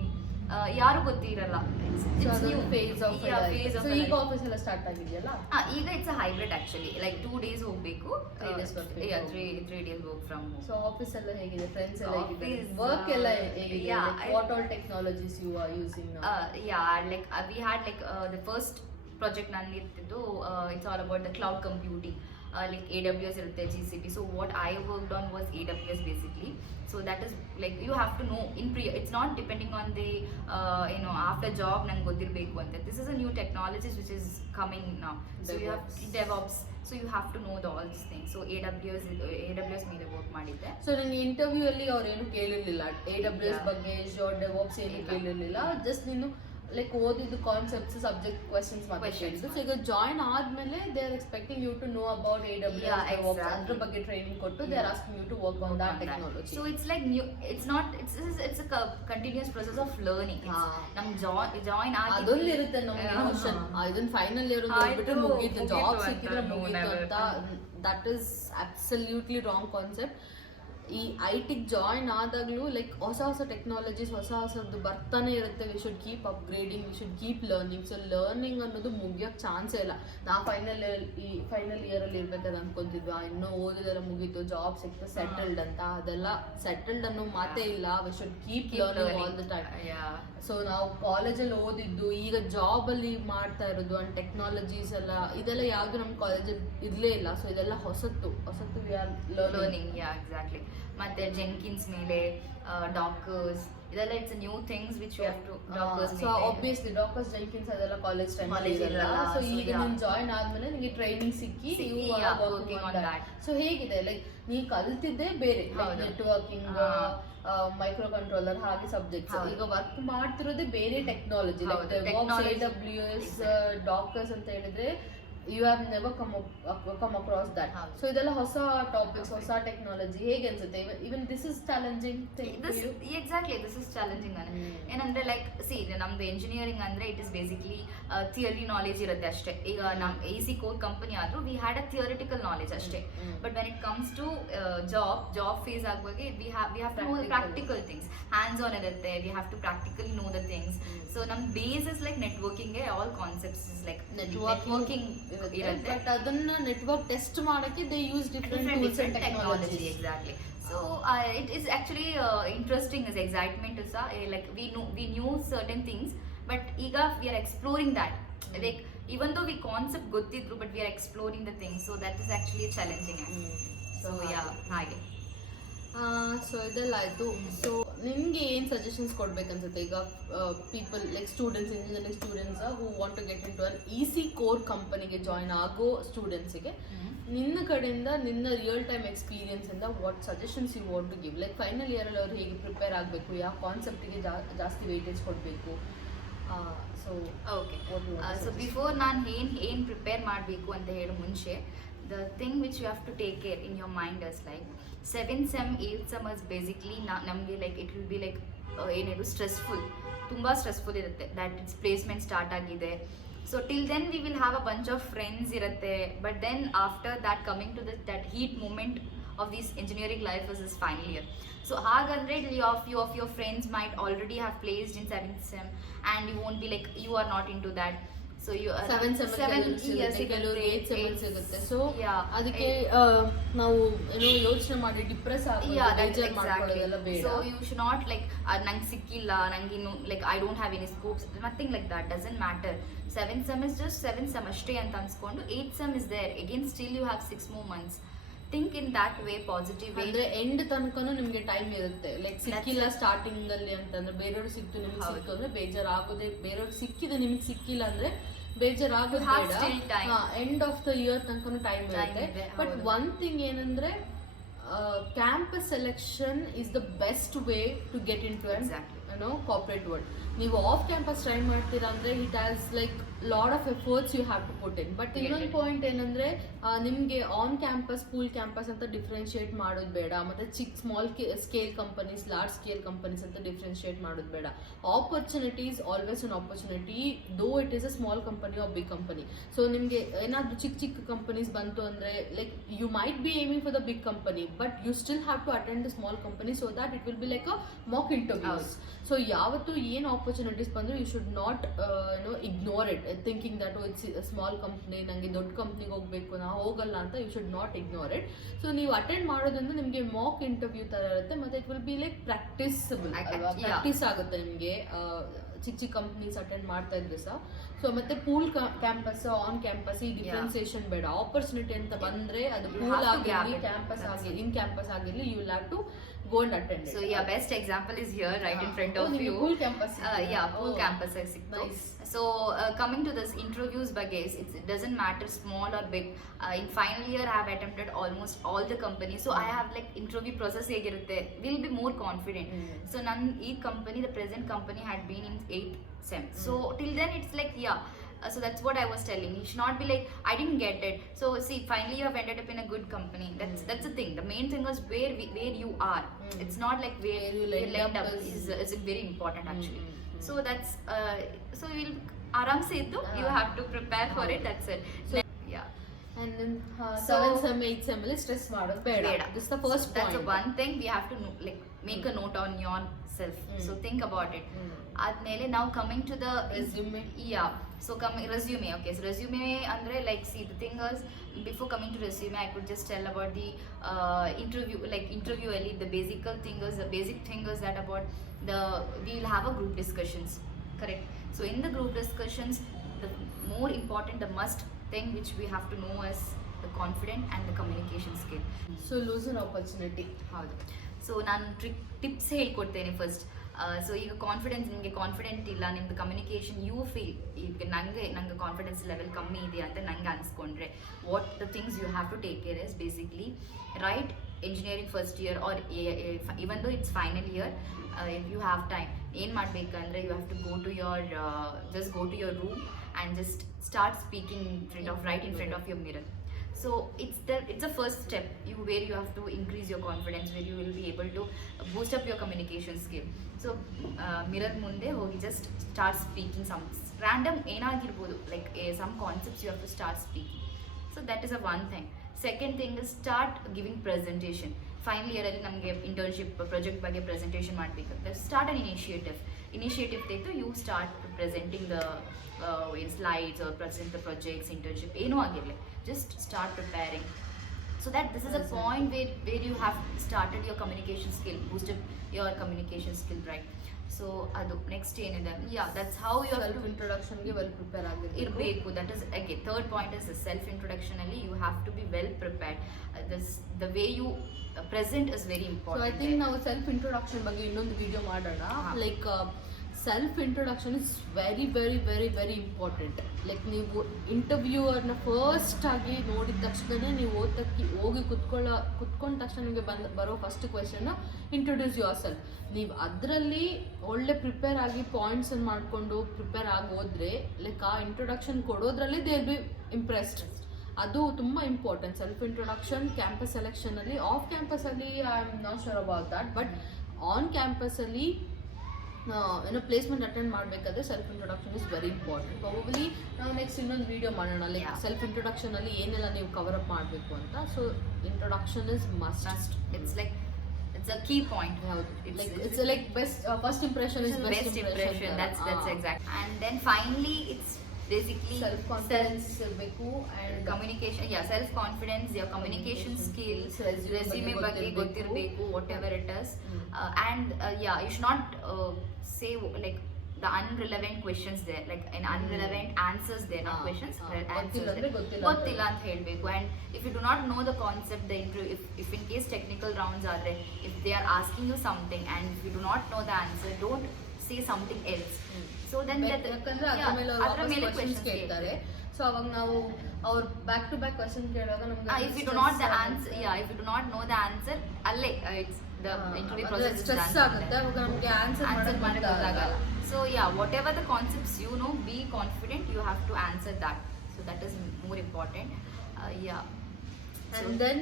ಯಾರು ಗೊತ್ತಿರಲ್ಲ. It's new phase of phase of. So ಈಗ office ಎಲ್ಲ start ಆಗಿದೆಯಲ್ಲ? ಈಗ it's a hybrid actually. Like 2 days ಹೋಗ್ಬೇಕು. 3 days work. 3 days work from home. So office ಎಲ್ಲ ಹೇಗಿದೆ? Friends ಎಲ್ಲ ಹೇಗಿದ್ದಾರೆ? Office, ವರ್ಕ್ ಎಲ್ಲ ಹೇಗಿದೆ? yeah, What all technologies you are using now? Like we had like the first project ನಲ್ಲಿ ಇರ್ತಿದ್ದು, it's all about the cloud computing. Like AWS irutte, GCP. So what I worked on was AWS basically. So that is like you have to know it's not depending on the after job nange godirbeku ante. This is a new technologies which is coming now. So you have DevOps. So you have to know all these things. So AWS ಮೇಲೆ work ಮಾಡಿದ್ದೆ. So ನಿನ್ನ interview ಅಲ್ಲಿ ಅವ್ರು ಏನು ಕೇಳಿರ್ಲಿಲ್ಲ AWS ಬಗ್ಗೆ, Azure DevOps ಏನು ಕೇಳಿರ್ಲಿಲ್ಲ. ಜಸ್ಟ್ ನೀನು ಲೈಕ್ ಓದಿದ್ದು ಕಾನ್ಸೆಪ್ಟ್ಸ್, ಸಬ್ಜೆಕ್ಟ್ ಕ್ವೆಶ್ಚನ್ಸ್ ಮಾತ್ರ ಕೇಳಿದ್ರು. ಸೊ ಈಗ ಜಾಯಿನ್ ಆದ್ಮೇಲೆ they are expecting you to know about AWS DevOps, ಅದ್ರ ಬಗ್ಗೆ ಟ್ರೈನಿಂಗ್ ಕೊಟ್ಟು they are asking you to work on that technology. So it's like new, it's a continuous process of learning. ನಮ್ join ಆಗಿ ಅದೊಂದು ಇರುತ್ತೆ ನಮ್ಗೆ emotion. ಇದನ್ನ final year ಹೋಗ್ಬಿಟ್ರೆ ಮುಗೀತು, ಜಾಬ್ ಸಿಕ್ಕಿದ್ರೆ ಮುಗೀತು ಅಂತ. That is absolutely wrong concept. ಈ IT ಜಾಯಿನ್ ಆದಾಗಲೂ ಲೈಕ್ ಹೊಸ ಟೆಕ್ನಾಲಜೀಸ್ ಹೊಸದು ಬರ್ತಾನೆ ಇರುತ್ತೆ. We should keep upgrading, we should keep learning. So learning ಅನ್ನೋದು ಮುಗಿಯೋಕ್ಕೆ ಚಾನ್ಸೇ ಇಲ್ಲ. ನಾವು ಫೈನಲ್ ಇಯರಲ್ಲಿ ಇರ್ಬೇಕಾದ್ರೆ ಅನ್ಕೊಂತಿದ್ವಿ ಇನ್ನೂ ಓದಿದೆಲ್ಲ ಮುಗೀತು, ಜಾಬ್ ಸಿಕ್ತು, ಸೆಟಲ್ಡ್ ಅಂತ. ಅದೆಲ್ಲ ಸೆಟಲ್ಡ್ ಅನ್ನೋ ಮಾತೇ ಇಲ್ಲ. We should keep learning all the time. So ನಾವು ಕಾಲೇಜಲ್ಲಿ ಓದಿದ್ದು ಈಗ ಜಾಬಲ್ಲಿ ಮಾಡ್ತಾ ಇರೋದು ಅಂಡ್ ಟೆಕ್ನಾಲಜೀಸ್ ಎಲ್ಲ ಇದೆಲ್ಲ ಯಾವುದು ನಮ್ಮ ಕಾಲೇಜಲ್ಲಿ ಇರಲೇ ಇಲ್ಲ. ಸೊ ಇದೆಲ್ಲ ಹೊಸತ್ತು ವಿ ಆರ್ ಲರ್ನಿಂಗ್. ಎಕ್ಸಾಕ್ಟ್ಲಿ. ಮತ್ತೆ ಜೆನ್ಕಿನ್ಸ್ ಮೇಲೆ ಡಾಕರ್ಸ್ ಇದೆಲ್ಲ it's new things which you have to dockers. So obviously dockers, Jenkins ಅದೆಲ್ಲ ಕಾಲೇಜ್ ಟೈಮ್ ಇರಲ್ಲ. ಸೊ ಈಗ ನೀನು ಜಾಯಿನ್ ಆದ್ಮೇಲೆ ನಿಮಗೆ ಟ್ರೈನಿಂಗ್ ಸಿಕ್ಕಿ ವರ್ಕಿಂಗ್ ಆನ್ ದಟ್. ಸೊ ಹೇಗಿದೆ ಲೈಕ್ ನೀ ಕಲ್ತಿದ್ದೆ ಬೇರೆ, ನೆಟ್ವರ್ಕಿಂಗ್, ಮೈಕ್ರೋ ಕಂಟ್ರೋಲರ್ ಹಾಗೆ ಸಬ್ಜೆಕ್ಟ್ಸ್. ಈಗ ವರ್ಕ್ ಮಾಡ್ತಿರೋದೇ ಬೇರೆ ಟೆಕ್ನಾಲಜಿ, ಲೈಕ್ AWS ಡಾಕರ್ಸ್ ಅಂತ ಹೇಳಿದ್ರೆ you have never come across that. ಹೌದು. ಸೊ ಇದೆಲ್ಲ ಹೊಸ ಟಾಪಿಕ್ಸ್, ಹೊಸ ಟೆಕ್ನಾಲಜಿ, ಹೇಗೆ ಅನ್ಸುತ್ತೆ? Even this is challenging thing for you? Exactly, this is challenging. ಏನಂದ್ರೆ ಲೈಕ್ ಸಿ, ನಮ್ದು ಎಂಜಿನಿಯರಿಂಗ್ ಅಂದ್ರೆ it is basically theory knowledge ಇರುತ್ತೆ ಅಷ್ಟೇ. ಈಗ ನಮ್ AC ಕೋರ್ ಕಂಪನಿ ಆದ್ರೂ we had a theoretical knowledge ಅಷ್ಟೇ. But when it comes to job face ಆಗುವಾಗ we have to know practical things, hands on ಇರುತ್ತೆ. We have to practically know the things. So ನಮ್ base is like networking, all concepts is like networking ಇರುತ್ತೆ. But ಅದನ್ನ network test ಮಾಡಕ್ಕೆ they use different tools and technology. Exactly. So it is actually interesting, as excitement is like we knew certain things, but ಈಗ we are exploring that. Like even though we concept ಗೊತ್ತಿದ್ರು, but we are exploring the things, so that is actually challenging. So yeah, ಹಾಗೆ. So ಇದೆಲ್ಲ ಆಯಿತು. So ನಿಮಗೆ ಏನು suggestions ಕೊಡ್ಬೇಕನ್ಸುತ್ತೆ ಈಗ people like students, engineering students who want to get in to an EC core ಕಂಪನಿಗೆ join ಆಗೋ ಸ್ಟೂಡೆಂಟ್ಸಿಗೆ ನಿನ್ನ ಕಡೆಯಿಂದ, ನಿನ್ನ ರಿಯಲ್ ಟೈಮ್ ಎಕ್ಸ್ಪೀರಿಯನ್ಸ್ ಇಂದ what suggestions you want to give? Like final ಇಯರಲ್ಲಿ ಅವ್ರು ಹೇಗೆ ಪ್ರಿಪೇರ್ ಆಗಬೇಕು, ಯಾವ ಕಾನ್ಸೆಪ್ಟಿಗೆ ಜಾಸ್ತಿ ವೇಟೇಜ್ ಕೊಡಬೇಕು? ಸೊ ಓಕೆ, ಸೊ ಬಿಫೋರ್ ನಾನು ಏನು ಪ್ರಿಪೇರ್ ಮಾಡಬೇಕು ಅಂತ ಹೇಳೋ ಮುಂಚೆ, the thing which you have to take care in your mind is like 7th sem 8th sem is basically ನಮಗೆ like it will be like ಏನಿದು ಸ್ಟ್ರೆಸ್ಫುಲ್, ತುಂಬ ಸ್ಟ್ರೆಸ್ಫುಲ್ ಇರುತ್ತೆ. ದ್ಯಾಟ್ ಇಟ್ಸ್ ಪ್ಲೇಸ್ಮೆಂಟ್ ಸ್ಟಾರ್ಟ್ ಆಗಿದೆ. So till then we will have a bunch of friends ಇರುತ್ತೆ. But then after that coming to that heat moment of this engineering life is final year. So hagandre few of your friends might already have placed in 7th sem and you won't be like, you are not into that. So you 7th sem ಕೆಲವರು 8th sem ಸಿಗುತ್ತೆ. So ಅದಕ್ಕೆ ನಾವು ಏನೋ ಯೋಚನೆ ಮಾಡಿ depress ಆಗೋದು ಮಾಡ್ಕೊಳ್ಳೋದೆಲ್ಲ ಬೇಡ. So you should not like ನಂಗೆ ಸಿಕ್ಕಿಲ್ಲ, ನಂಗೆ ಇನ್ನು like I don't have any scopes, nothing like that, doesn't matter. 7th sem is just 7th sem ಅಷ್ಟೇ ಅಂತ ಅನ್ಸ್ಕೊಂಡು 8th sem is there again, still you have 6 more months. Think in that way, positive way. ಅಂದ್ರೆ end ತನಕನೂ ನಿಮ್ಗೆ time ಇರುತ್ತೆ. Like ಸಿಕ್ಕಿಲ್ಲ starting ಅಲ್ಲಿ ಅಂತಂದ್ರೆ, ಬೇರೆಯವ್ರು ಸಿಕ್ತು ನಿಮ್ಗೆ ಸಿಕ್ತು ಅಂದ್ರೆ ಬೇಜಾರಾಗೋದೇ, ಬೇರೆಯವ್ರಿಗೆ ಸಿಕ್ಕಿದೆ ನಿಮ್ಗೆ ಸಿಕ್ಕಿಲ್ಲ ಅಂದ್ರೆ ಬೇಜಾರಾಗೋದು ಬೇಡ. ಎಂಡ್ ಆಫ್ ದ ಇಯರ್ ತನಕನೂ ಟೈಮ್ ಇರುತ್ತೆ. ಬಟ್ ಒನ್ ಥಿಂಗ್ ಏನಂದ್ರೆ, campus selection is the best way to get in to corporate world. ನೀವು ಆಫ್ ಕ್ಯಾಂಪಸ್ ಟ್ರೈ ಮಾಡ್ತೀರಾ ಅಂದ್ರೆ it has like lot of efforts you have to put in. But ಇನ್ನೊಂದು point ಏನಂದ್ರೆ, ನಿಮಗೆ on campus, full campus ಅಂತ differentiate ಮಾಡೋದು ಬೇಡ. ಮತ್ತೆ small scale companies, large scale companies ಅಂತ ಡಿಫ್ರೆನ್ಶಿಯೇಟ್ ಮಾಡೋದು ಬೇಡ. Opportunity is always an opportunity, though it is a small company or big company. So ನಿಮಗೆ ಏನಾದರೂ ಚಿಕ್ಕ ಕಂಪನೀಸ್ ಬಂತು ಅಂದ್ರೆ, like you might be aiming for the big company, but you still have to attend the small company so that it will be like a mock interviews. So ಯಾವತ್ತು ಏನು opportunities ಬಂದರೂ you should not ignore it, thinking that it's small company, ನನಗೆ ದೊಡ್ಡ ಕಂಪ್ನಿಗೆ ಹೋಗಬೇಕು, ನಾವು ಹೋಗಲ್ಲ ಅಂತ. You should not ignore it. So ನೀವು ಅಟೆಂಡ್ ಮಾಡೋದ್ರಿಂದ ನಿಮಗೆ ಮಾಕ್ ಇಂಟರ್ವ್ಯೂ ಥರ ಇರುತ್ತೆ. ಮತ್ತು it will be like practice ಆಗುತ್ತೆ ನಿಮಗೆ ಚಿಕ್ಕ ಕಂಪ್ನೀಸ್ ಅಟೆಂಡ್ ಮಾಡ್ತಾ ಇದ್ರೆ ಸಹ. ಸೊ ಮತ್ತೆ ಪೂಲ್ ಕ್ಯಾಂಪಸ್, ಆನ್ ಕ್ಯಾಂಪಸ್ ಈ ಡಿಫ್ರೆನ್ಸಿಯೇಷನ್ ಬೇಡ. ಆಪರ್ಚುನಿಟಿ ಅಂತ ಬಂದ್ರೆ ಅದು ಪೂಲ್ ಆಗಿರಲಿ, ಕ್ಯಾಂಪಸ್ ಆಗಿರಲಿ, ಇನ್ ಕ್ಯಾಂಪಸ್ ಆಗಿರಲಿ, you will have to go and attend it. So yeah, best example is here right in front of you. Pool campus. Pool campus is nice. So coming to this interviews bagage, it doesn't matter small or big. In final year I have attempted almost all the companies, so I have like interview process hegirutte, will be more confident. So nan ee company, the present company had been in 8th sem. So till then it's like so that's what I was telling. You should not be like, I didn't get it. So see, finally you have ended up in a good company. That's the thing. The main thing is where you are. It's not like where you end up is very important actually. So that's so you'll aram se iddu, you have to prepare for it. That's it. So, and then 7th sem 8th sem ಅಲ್ಲಿ stress ಮಾಡೋದು ಬೇಡ. This is the first point. That's the one thing we have to like make a note on yourself. So think about it. Admele now coming to the resume. So coming resume. Okay, so resume andre like, see, the thing is, before coming to resume I could just tell about the interview, like interview ali the basic thing is that about we will have a group discussions, correct? So in the group discussions, the more important, the must thing which we have to know is the confidence and the communication skill. So lose an opportunity. ಹೌದು. So ನಾನು tips ಹೇಳ್ಕೊಡ್ತೇನೆ first. So ಈಗ confidence, ನಿಮಗೆ confident ಇಲ್ಲ, ನಿಮ್ದು communication you feel ಈಗ ನಂಗೆ confidence level ಕಮ್ಮಿ ಇದೆ ಅಂತ ನಂಗೆ ಅನ್ಸ್ಕೊಂಡ್ರೆ, what the things you have to take care is basically right engineering first year or even though it's final year, if you have time, ಏನು ಮಾಡಬೇಕಂದ್ರೆ you have to go to your just go to your room and just start speaking right in front of your mirror. So it's the first step where you have to increase your confidence, where you will be able to boost up your communication skill. So mirror munde hogi just start speaking some random enagirbodu, like some concepts you have to start speaking. So that is a one thing. Second thing is start giving presentation. Final year ಅಲ್ಲಿ ನಮಗೆ internship project ಬಗ್ಗೆ presentation ಮಾಡಬೇಕಂದ್ರೆ start an initiative ತೆಗೆದು you start presenting the slides or present the projects, internship, ಏನೂ ಆಗಿರಲಿ, just start preparing. So that this is a point where you have started your communication skill, boosted your communication skill, right? So adu next ಏನಿದೆ, yeah, that's how you have self introduction ಗೆ well prepare ಆಗಿರಬೇಕು. That is again third point is the self introduction ಅಲ್ಲಿ you have to be well prepared. The way you present is very important. So I think ನಾವು self introduction ಬಗ್ಗೆ ಇನ್ನೊಂದು video ಮಾಡೋಣ. Like self introduction is very important. Like ನೀವು ಇಂಟರ್ವ್ಯೂವರ್ನ first ಆಗಿ ನೋಡಿದ ತಕ್ಷಣ ನೀವು ಹೋಗಿ ಕುತ್ಕೊಂಡ ತಕ್ಷಣ ನಿಮಗೆ ಬರೋ first question introduce your self. ನೀವು ಅದರಲ್ಲಿ ಒಳ್ಳೆ ಪ್ರಿಪೇರ್ ಆಗಿ ಪಾಯಿಂಟ್ಸನ್ನು ಮಾಡಿಕೊಂಡು ಪ್ರಿಪೇರ್ ಆಗಿ ಹೋದ್ರೆ ಲೈಕ್ ಆ ಇಂಟ್ರೊಡಕ್ಷನ್ ಕೊಡೋದ್ರಲ್ಲಿ ದೇ ವಿಲ್ ಬಿ ಇಂಪ್ರೆಸ್ಡ್. ಅದು ತುಂಬ ಇಂಪಾರ್ಟೆಂಟ್ ಸೆಲ್ಫ್ ಇಂಟ್ರೊಡಕ್ಷನ್. ಕ್ಯಾಂಪಸ್ ಸೆಲೆಕ್ಷನಲ್ಲಿ, ಆಫ್ ಕ್ಯಾಂಪಸಲ್ಲಿ I am not sure about that, but on ಕ್ಯಾಂಪಸಲ್ಲಿ ಏನೋ ಪ್ಲೇಸ್ಮೆಂಟ್ ಅಟೆಂಡ್ ಮಾಡಬೇಕಾದ್ರೆ self introduction is very important. Probably ನಾವು ನೆಕ್ಸ್ಟ್ ಇನ್ನೊಂದು ವಿಡಿಯೋ ಮಾಡೋಣ ಲೈಕ್ ಸೆಲ್ಫ್ ಇಂಟ್ರೊಡಕ್ಷನಲ್ಲಿ ಏನೆಲ್ಲ ನೀವು ಕವರ್ ಅಪ್ ಮಾಡಬೇಕು ಅಂತ. So introduction is must. It's a key point. It's like best first impression is best impression. That's exact. And then finally it's basically self confidence ಇರಬೇಕು and communication. Self confidence, your communication skills, resume ಬಗ್ಗೆ ಗೊತ್ತಿರಬೇಕು, whatever it is. And you should not say like the unrelevant questions there, like an unrelevant answers there, not questions, answers there. ಗೊತ್ತಿಲ್ಲ ಅಂತ ಹೇಳಬೇಕು. And if you do not know the concept, the interview, if in case technical rounds are there, if they are asking you something and if you do not know the answer, don't say something else. So then ಯಾಕಂದ್ರೆ ಅದರ ಮೇಲೆ questions ಕೇಳ್ತಾರೆ. So ಅವಾಗ ನಾವು ಅವ್ರ back to back question ಕೇಳುವಾಗ ನಮಗೆ if you do not the answer, if you do not know the answer, ಅಲ್ಲೇ it's the interview process is done. ಆಗುತ್ತೆ, ಅವಾಗ ನಮಗೆ ಆನ್ಸರ್ ಮಾಡಕ್ಕೆ ಗೊತ್ತಾಗಲ್ಲ. So whatever the concepts you know, be confident, you have to answer that. So that is more important. And then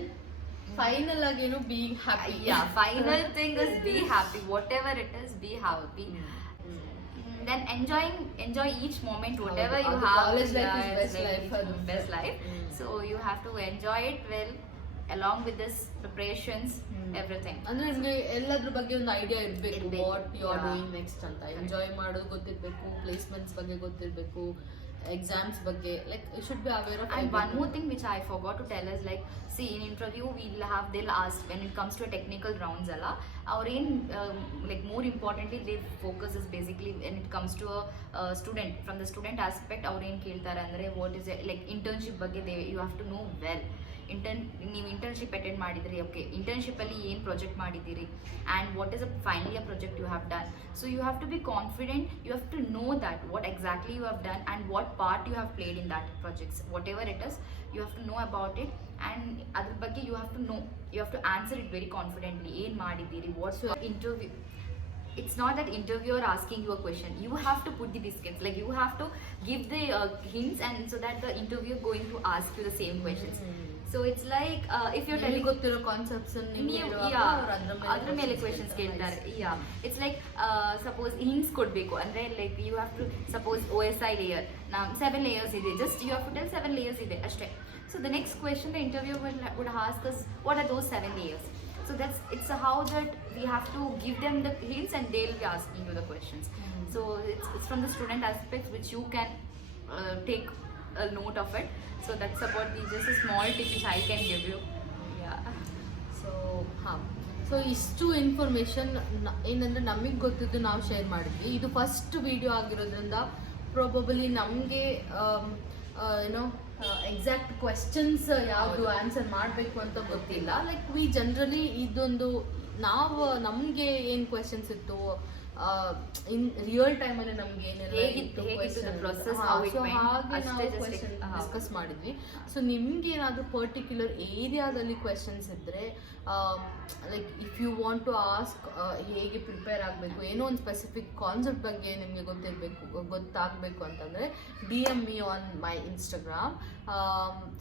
final again being happy. Final thing is be happy, whatever it is, be happy. Then enjoy each moment, whatever you have. College life is best life. So you have to enjoy it well along with this preparations, everything. ಅಂದ್ರೆ ನಿಮಗೆ ಎಲ್ಲದ್ರ ಬಗ್ಗೆ ಒಂದು idea ಇರಬೇಕು, what you are doing next ಅಂತ. Enjoy ಮಾಡೋದು ಗೊತ್ತಿರಬೇಕು, placements ಬಗ್ಗೆ ಗೊತ್ತಿರಬೇಕು, exams ಬಗ್ಗೆ, like you should be aware of. And one more thing which I forgot to tell is, like, see, in interview they'll ask when it comes to a technical rounds alla our in like more importantly they focus is basically when it comes to a student, from the student aspect our in keltare andre what is it, like internship ಬಗ್ಗೆ you have to know well. ನೀವು internship attend ಮಾಡಿದ್ರಿ, okay, ಇಂಟರ್ನ್ಶಿಪ್ಪಲ್ಲಿ ಏನು project ಮಾಡಿದ್ದೀರಿ, and what is finally a project you have done. So you have to be confident, you have to know that what exactly you have done and what part you have played in that projects, whatever it is, you have to know about it. And ಅದ್ರ ಬಗ್ಗೆ you have to know, you have to answer it very confidently. ಏನು ಮಾಡಿದ್ದೀರಿ, what's interview. It's not that interviewer asking you a question. You have to put the biscuits. Like you have to give the hints, and so that the interviewer going to ask you the same questions. So it's like if you're telling ಗೊತ್ತಿರೋ concepts ಅದ್ರ ಮೇಲೆ questions ಕೇಳ್ತಾರೆ. It's like suppose hints ಕೊಡಬೇಕು ಅಂದ್ರೆ like you have to suppose OSI layer, now 7 layers ಇದೆ, just you have to tell 7 layers ಇದೆ ಅಷ್ಟೇ. So the next question the interviewer would ask us, what are those 7 layers? So it's how that we have to give them the hints and they'll be asking you the questions. So it's from the student aspects which you can take a note of it. So that's about just a small tip which I can give you. So ಇಷ್ಟು information ಏನಂದರೆ ನಮಗೆ ಗೊತ್ತಿದ್ದು ನಾವು share ಮಾಡಿದ್ವಿ. ಇದು first video ಆಗಿರೋದ್ರಿಂದ probably ನಮಗೆ ಏನೋ ಎಕ್ಸಾಕ್ಟ್ ಕ್ವೆಶ್ಚನ್ಸ್ ಯಾವುದು ಆನ್ಸರ್ ಮಾಡಬೇಕು ಅಂತ ಗೊತ್ತಿಲ್ಲ. ಲೈಕ್ ವಿ ಜನರಲಿ ಇದೊಂದು ನಾವು ನಮಗೆ ಏನು ಕ್ವೆಶನ್ಸ್ ಇತ್ತು ಇನ್ ರಿಯಲ್ ಟೈಮಲ್ಲಿ ನಮ್ಗೆ ಏನೆಲ್ಲ ಹೇಗಿತ್ತು the process, how it went, ಹಾಗೆ ಅಷ್ಟೇ ನಾವು just ಕ್ವೆಶನ್ like, ಡಿಸ್ಕಸ್ ಮಾಡಿದ್ವಿ. ಸೊ ನಿಮ್ಗೆ ಏನಾದರೂ ಪರ್ಟಿಕ್ಯುಲರ್ ಏರಿಯಾದಲ್ಲಿ ಕ್ವೆಶನ್ಸ್ ಇದ್ದರೆ, like if you want to ask ಹೇಗೆ ಪ್ರಿಪೇರ್ ಆಗಬೇಕು, ಏನೋ ಒಂದು ಸ್ಪೆಸಿಫಿಕ್ ಕಾನ್ಸೆಪ್ಟ್ ಬಗ್ಗೆ ನಿಮಗೆ ಗೊತ್ತಾಗಬೇಕು ಅಂತಂದರೆ DM me on my Instagram.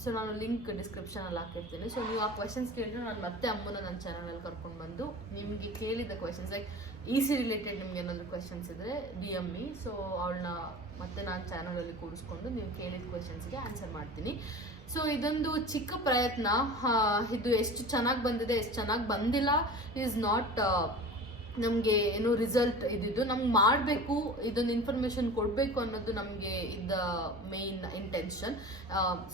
So ನಾನು ಲಿಂಕ್ ಡಿಸ್ಕ್ರಿಪ್ಷನಲ್ಲಿ ಹಾಕಿರ್ತೀನಿ. ಸೊ ನೀವು ಆ ಕ್ವೆಶನ್ಸ್ ಕೇಳಿದ್ರೆ ನಾನು ಮತ್ತೆ ಅಮ್ಮನ ನನ್ನ ಚಾನಲಲ್ಲಿ ಕರ್ಕೊಂಡು ಬಂದು ನಿಮಗೆ ಕೇಳಿದ ಕ್ವೆಶನ್ಸ್, ಲೈಕ್ ಈಸಿ ರಿಲೇಟೆಡ್ ನಿಮ್ಗೆ ಏನಾದರೂ ಕ್ವೆಶನ್ಸ್ ಇದ್ದರೆ DM me. ಸೊ ಅವಳನ್ನ ಮತ್ತೆ ನಾನು ಚಾನಲಲ್ಲಿ ಕೂರಿಸ್ಕೊಂಡು ನೀವು ಕೇಳಿದ ಕ್ವೆಶನ್ಸ್ಗೆ ಆನ್ಸರ್ ಮಾಡ್ತೀನಿ. ಸೊ ಇದೊಂದು ಚಿಕ್ಕ ಪ್ರಯತ್ನ. ಇದು ಎಷ್ಟು ಚೆನ್ನಾಗಿ ಬಂದಿದೆ, ಎಷ್ಟು ಚೆನ್ನಾಗಿ ಬಂದಿಲ್ಲ ಈಸ್ ನಾಟ್ ನಮಗೆ ಏನು ರಿಸಲ್ಟ್ ಇದ್ದಿದ್ದು. ನಮ್ಗೆ ಮಾಡಬೇಕು, ಇದೊಂದು ಇನ್ಫಾರ್ಮೇಷನ್ ಕೊಡಬೇಕು ಅನ್ನೋದು ನಮಗೆ ಇದ್ದ ಮೇಯ್ನ್ ಇಂಟೆನ್ಷನ್.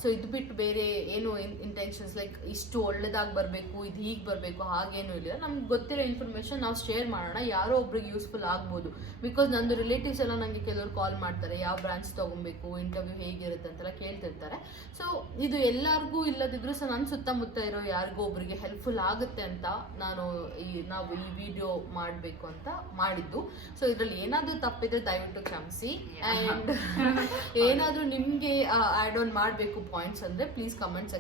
ಸೊ ಇದು ಬಿಟ್ಟು ಬೇರೆ ಏನು ಇಂಟೆನ್ಷನ್ಸ್ ಲೈಕ್ ಇಷ್ಟು ಒಳ್ಳೇದಾಗಿ ಬರಬೇಕು, ಇದು ಹೀಗೆ ಬರಬೇಕು ಹಾಗೇನೂ ಇಲ್ಲ. ನಮ್ಗೆ ಗೊತ್ತಿರೋ ಇನ್ಫಾರ್ಮೇಷನ್ ನಾವು ಶೇರ್ ಮಾಡೋಣ, ಯಾರೋ ಒಬ್ರಿಗೆ ಯೂಸ್ಫುಲ್ ಆಗ್ಬೋದು. ಬಿಕಾಸ್ ನಂದು ರಿಲೇಟಿವ್ಸ್ ಎಲ್ಲ ನನಗೆ ಕೆಲವರು ಕಾಲ್ ಮಾಡ್ತಾರೆ, ಯಾವ ಬ್ರಾಂಚ್ ತೊಗೊಬೇಕು, ಇಂಟರ್ವ್ಯೂ ಹೇಗಿರುತ್ತೆ ಅಂತೆಲ್ಲ ಕೇಳ್ತಿರ್ತಾರೆ. ಸೊ ಇದು ಎಲ್ಲರಿಗೂ ಇಲ್ಲದಿದ್ರು ಸೊ ನನ್ನ ಸುತ್ತಮುತ್ತ ಇರೋ ಯಾರಿಗೂ ಒಬ್ರಿಗೆ ಹೆಲ್ಪ್ಫುಲ್ ಆಗುತ್ತೆ ಅಂತ ನಾವು ಈ ವಿಡಿಯೋ ಮಾಡಬೇಕು ಅಂತ ಮಾಡಿದ್ದು. ಸೊ ಇದರಲ್ಲಿ ಏನಾದರೂ ತಪ್ಪಿದ್ರೆ ದಯವಿಟ್ಟು ಕ್ಷಮಿಸಿ. ಆ್ಯಂಡ್ ಏನಾದರೂ ನಿಮಗೆ ಆ್ಯಡ್ ಆನ್ ಮಾಡಬೇಕು ಪಾಯಿಂಟ್ಸ್ ಅಂದರೆ ಪ್ಲೀಸ್ ಕಮೆಂಟ್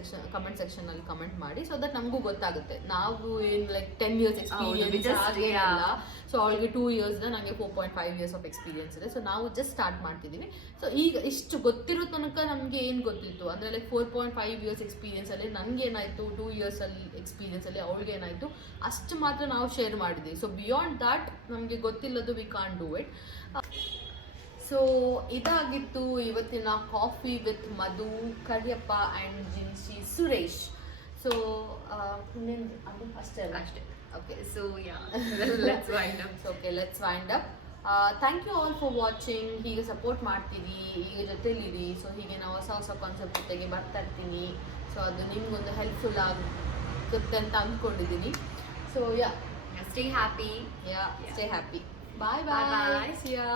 ಸೆಕ್ಷನಲ್ಲಿ ಕಮೆಂಟ್ ಮಾಡಿ. ಸೊ ದಟ್ ನಮಗೂ ಗೊತ್ತಾಗುತ್ತೆ. ನಾವು ಏನು ಲೈಕ್ 10 years ಎಕ್ಸ್ಪೀರಿಯನ್ಸ್ ಆಗೇನಿಲ್ಲ. ಸೊ ಅವಳಿಗೆ 2 years, ನನಗೆ 4.5 years ಆಫ್ ಎಕ್ಸ್ಪೀರಿಯನ್ಸ್ ಇದೆ. ಸೊ ನಾವು ಜಸ್ಟ್ ಸ್ಟಾರ್ಟ್ ಮಾಡ್ತಿದ್ದೀವಿ. ಸೊ ಈಗ ಇಷ್ಟು ಗೊತ್ತಿರೋ ತನಕ ನಮಗೆ ಏನು ಗೊತ್ತಿತ್ತು ಅಂದರೆ ಲೈಕ್ 4.5 years ಎಕ್ಸ್ಪೀರಿಯನ್ಸಲ್ಲಿ ನನಗೇನಾಯಿತು, 2 years ಎಕ್ಸ್ಪೀರಿಯನ್ಸಲ್ಲಿ ಅವಳಿಗೆ ಏನಾಯಿತು ಅಷ್ಟು ಮಾತ್ರ ನಾವು ಶೇರ್ ಮಾಡಿದ್ದೀವಿ. ಸೊ ಬಿಯಾಂಡ್ ದ್ಯಾಟ್ ನಮಗೆ ಗೊತ್ತಿಲ್ಲದು we can't do it. So ಇದಾಗಿತ್ತು ಇವತ್ತಿನ coffee with Madhu, Kariyappa and Jinshi, Suresh. So ಅಷ್ಟೇ ಅಷ್ಟೇ. Okay. So yeah, let's wind up. Okay, let's wind up. Thank you all for watching. ಹೀಗೆ ಸಪೋರ್ಟ್ ಮಾಡ್ತೀವಿ, ಈಗ ಜೊತೆಲಿರಿ. ಸೊ ಹೀಗೆ ನಾವು ಹೊಸ ಕಾನ್ಸೆಪ್ಟ್ ಜೊತೆಗೆ ಬರ್ತಾ ಇರ್ತೀನಿ. ಸೊ ಅದು ನಿಮ್ಗೊಂದು ಹೆಲ್ಪ್ಫುಲ್ ಆಗುತ್ತೆ ಅಂತ ಅಂದ್ಕೊಂಡಿದ್ದೀನಿ. So Stay happy. stay happy. Bye. Bye. See ya.